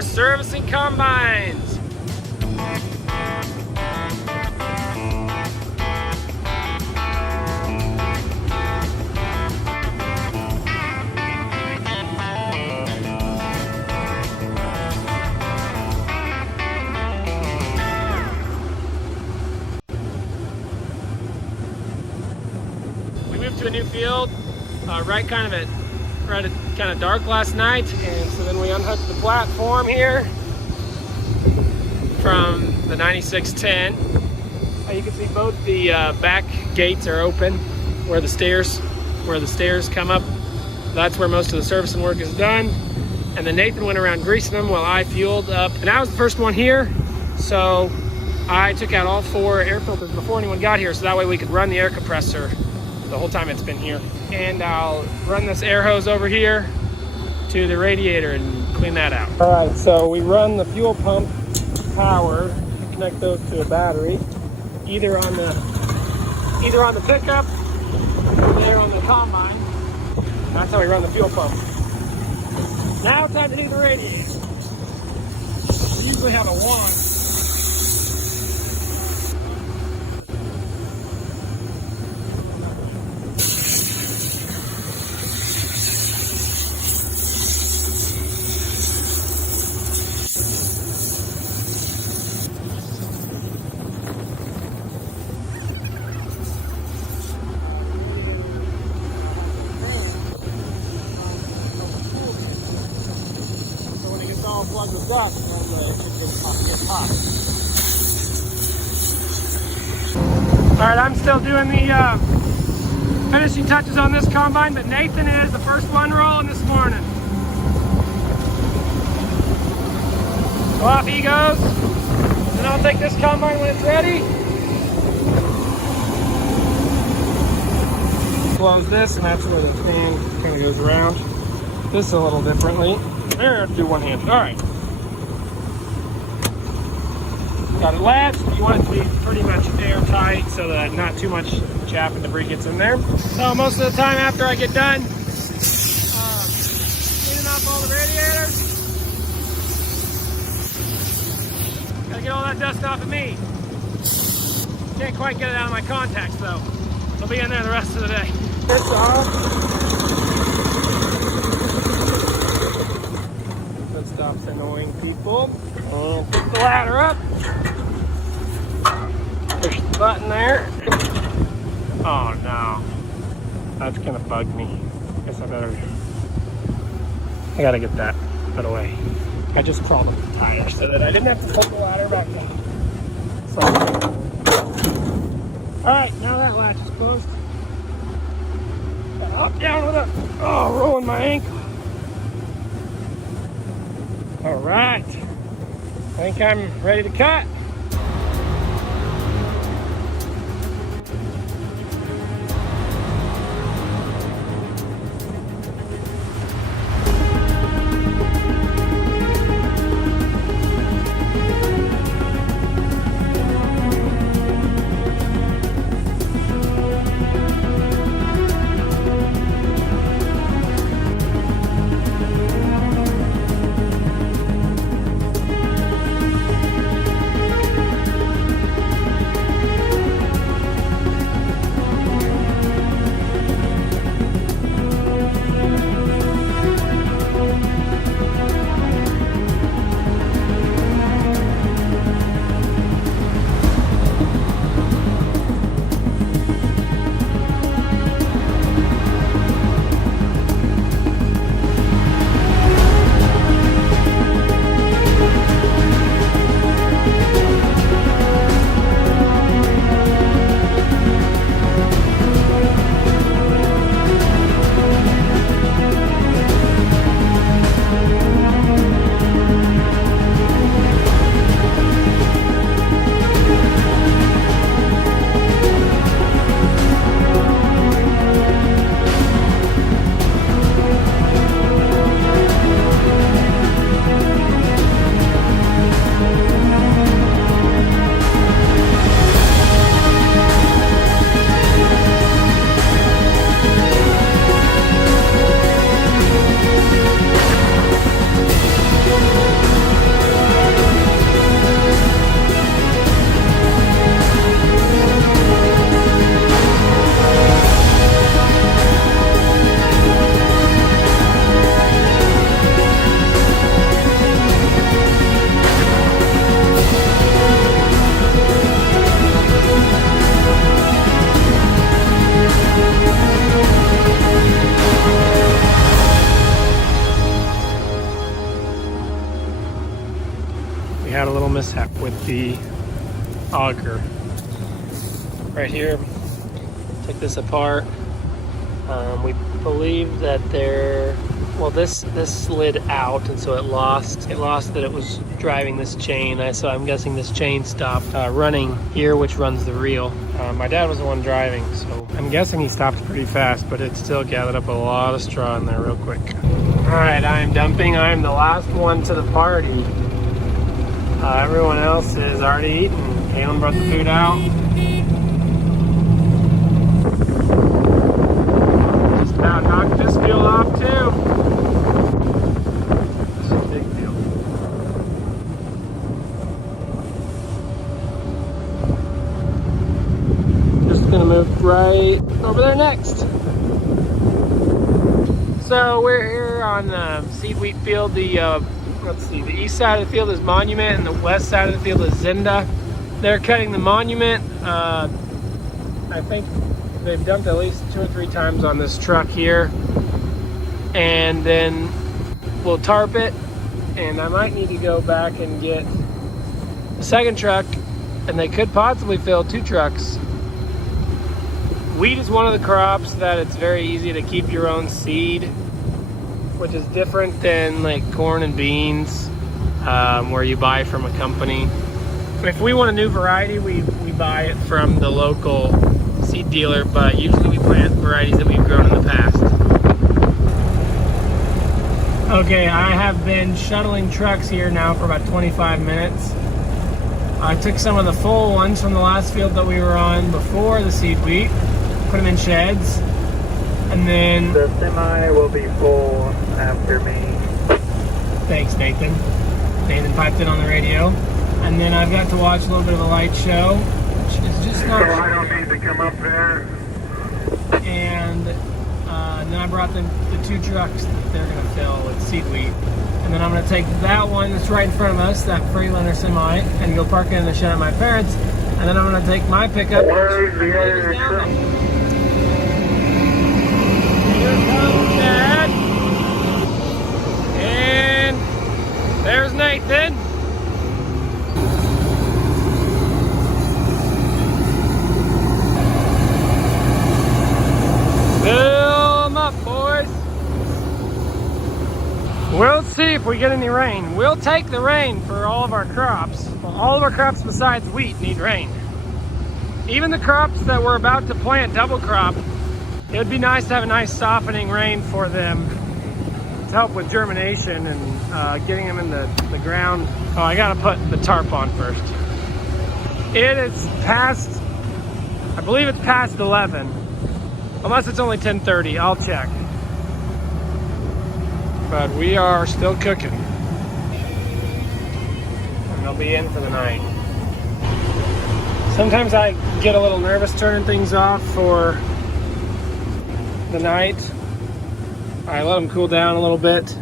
more servicing combines. We moved to a new field right kind of dark last night, and so then we unhooked the platform here from the 9610. You can see both the back gates are open where the stairs come up. That's where most of the servicing work is done. And then Nathan went around greasing them while I fueled up. And I was the first one here, so I took out all 4 air filters before anyone got here, so that way we could run the air compressor the whole time it's been here. And I'll run this air hose over here to the radiator and clean that out. All right, so we run the fuel pump power, connect those to a battery, either on the pickup or there on the combine. That's how we run the fuel pump. Now it's time to do the radiator. We usually have a wand. Plugged with dust, and it gets hot. Alright, I'm still doing the finishing touches on this combine, but Nathan is the first one rolling this morning. So off he goes, and I'll take this combine when it's ready. Close this, and that's where the fan kind of goes around. This a little differently. There, do one hand. All right. Got it latched. You want it to be pretty much airtight so that not too much chaff and debris gets in there. So most of the time after I get done cleaning off all the radiators, gotta get all that dust off of me. Can't quite get it out of my contacts though. It'll be in there the rest of the day. This off. Stops annoying people. And pick the ladder up. Push the button there. Oh no. That's gonna bug me. Guess I gotta get that put away. I just crawled up the tire so that I didn't have to put the ladder back down. So, alright, now that latch is closed. Gotta hop down with it. Oh, rolling my ankle. All right, I think I'm ready to cut. we had a little mishap with the auger. Right here, took this apart. We believe that this slid out, and so it lost that it was driving this chain. So I'm guessing this chain stopped running here, which runs the reel. My dad was the one driving, so I'm guessing he stopped pretty fast, but it still gathered up a lot of straw in there real quick. All right, I'm dumping. I'm the last one to the party. Everyone else is already eaten. Kaylin brought the food out. Just about knocked this field off too. This is a big field. Just gonna move right over there next. So we're here on the seed wheat field. Let's see, the east side of the field is Monument and the west side of the field is Zinda. They're cutting the Monument. I think they've dumped at least 2 or 3 times on this truck here. And then we'll tarp it. And I might need to go back and get a second truck, and they could possibly fill 2 trucks. Wheat is one of the crops that it's very easy to keep your own seed, which is different than like corn and beans, where you buy from a company. If we want a new variety, we buy it from the local seed dealer, but usually we plant varieties that we've grown in the past. Okay, I have been shuttling trucks here now for about 25 minutes. I took some of the full ones from the last field that we were on before the seed wheat, put them in sheds, and then the semi will be full after me. Thanks, Nathan. Nathan piped in on the radio. And then I've got to watch a little bit of a light show, which is just not. So I don't need to come up there. And then I brought them the 2 trucks that they're going to fill with seed wheat. And then I'm going to take that one that's right in front of us, that Freelander semi, and go park it in the shed at my parents'. And then I'm going to take my pickup. Where's the other truck? Here comes Dad. And there's Nathan. Fill them up, boys. We'll see if we get any rain. We'll take the rain for all of our crops. Well, all of our crops besides wheat need rain. Even the crops that we're about to plant double crop, it would be nice to have a nice softening rain for them to help with germination and getting them in the ground. Oh, I gotta put the tarp on first. It is past, I believe it's past 11. Unless it's only 10:30, I'll check. But we are still cooking. And they'll be in for the night. Sometimes I get a little nervous turning things off for the night. I let them cool down a little bit.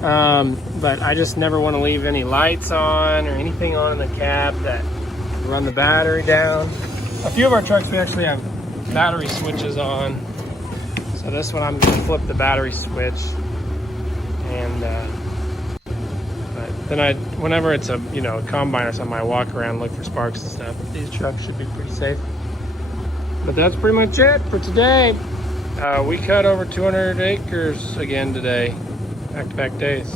But I just never want to leave any lights on or anything on in the cab that run the battery down. A few of our trucks, we actually have battery switches on. So this one I'm going to flip the battery switch, and but then whenever it's a combine or something, I walk around and look for sparks and stuff. But these trucks should be pretty safe. But that's pretty much it for today. We cut over 200 acres again today, back-to-back days.